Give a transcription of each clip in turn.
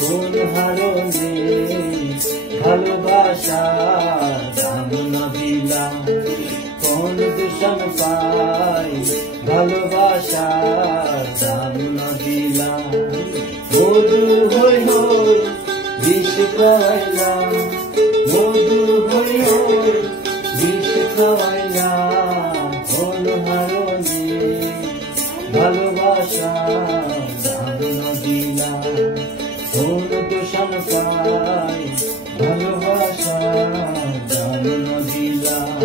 কোন হারণে ভালোবাসা দাম না দিলাম, কোন দূষণ পাই ভালোবাসা দাম না দিলাম। মধু হই হই বিষ খাওয়াইলাম, মধু হই হই বিষ খাওয়াইলাম, কোন হারণে ভালোবাসা দাম না দিলাম, কোন দূষণ পাই ভালোবাসা দাম না দিলাম।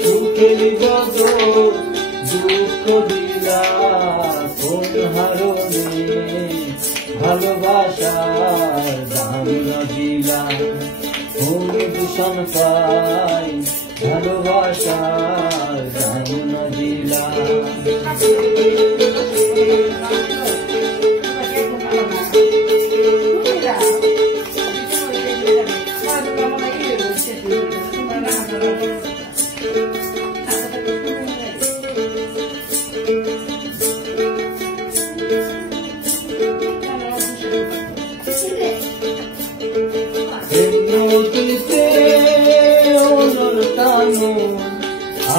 সুখের বদল দুঃখ দিলাম, কোন হারণে ভালোবাসার দাম না দিলাম, কোন দূষণ পাই ভালোবাসার দাম না দিলাম।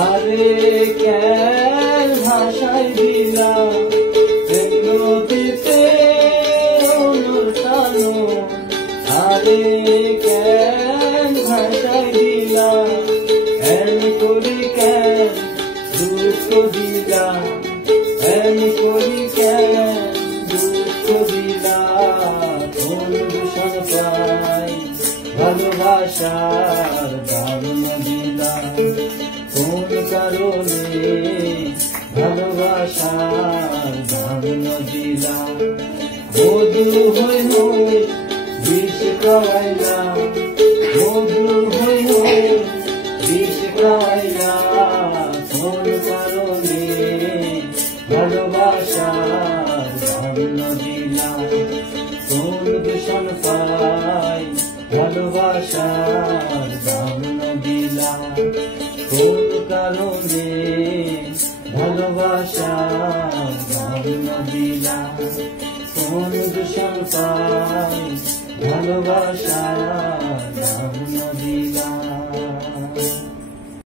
আরে কেন ভাষায় দিলাম, নদীতে অনুষ্ঠান, আরে কেন ভাষায় দিলাম, এন করি কেন দুঃখ দিলাম, এন করি কেন দুঃখ দিলাম, কোন দূষণ পাই ভালোবাসার দাম না দিলাম, কোন কারণে ভালোবাসার দাম না দিলাম। মধু হই হই বিষ খাওয়াইলাম, মধু হই হই বিষ খাওয়াইলাম, কোন কারণে ভালোবাসার দাম না দিলাম, কোন দূষণ পাই ভালোবাসার দাম না দিলাম, কোন কারণে ভালোবাসার দাম না দিলাম, কোন দূষণ পাই ভালোবাসার দাম না দিলাম।